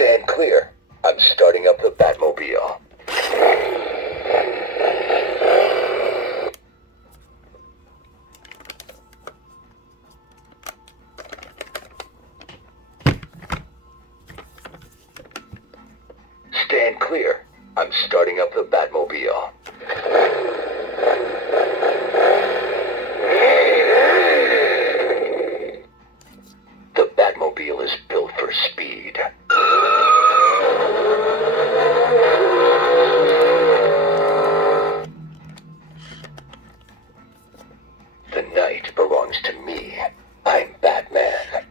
Stand clear. I'm starting up the Batmobile. Stand clear. I'm starting up the Batmobile. The Batmobile is built for speed. The night belongs to me. I'm Batman.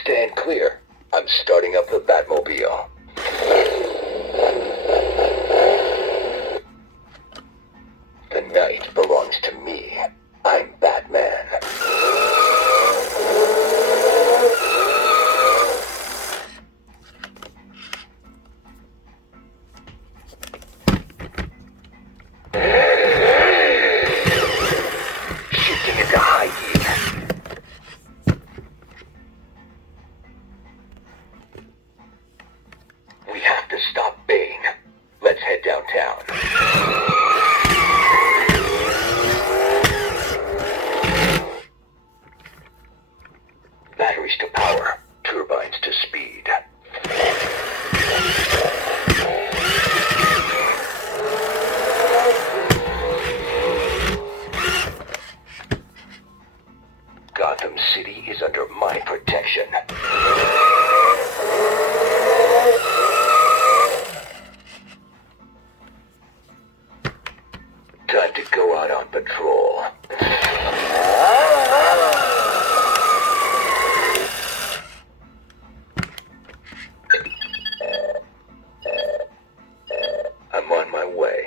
Stand clear. I'm starting up the Batmobile. The night belongs to me. I'm Batman. Shifting into high gear. We have to stop Bane. Let's head downtown. Batteries to power, turbines to speed. Gotham City is under my protection. Time to go out on patrol. I'm on my way.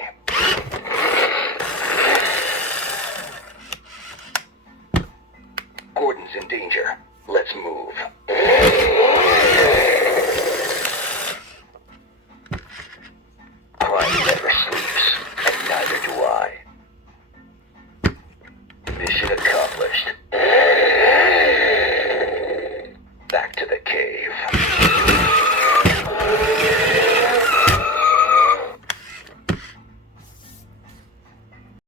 Gordon's in danger. Let's move.